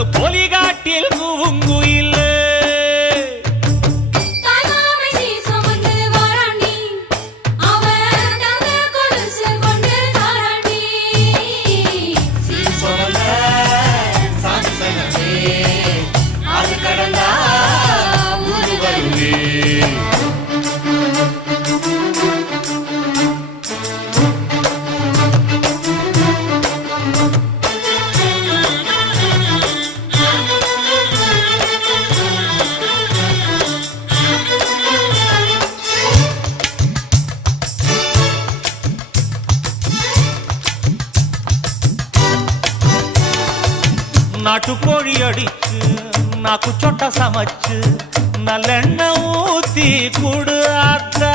பொண்ணு பொலிகாட்டில் கூவுங்குயில் நாட்டுக்கோழி அடிச்சு நாக்கு சொட்ட சமைச்சு நல்லெண்ணெய் ஊத்தி குடு ஆத்தா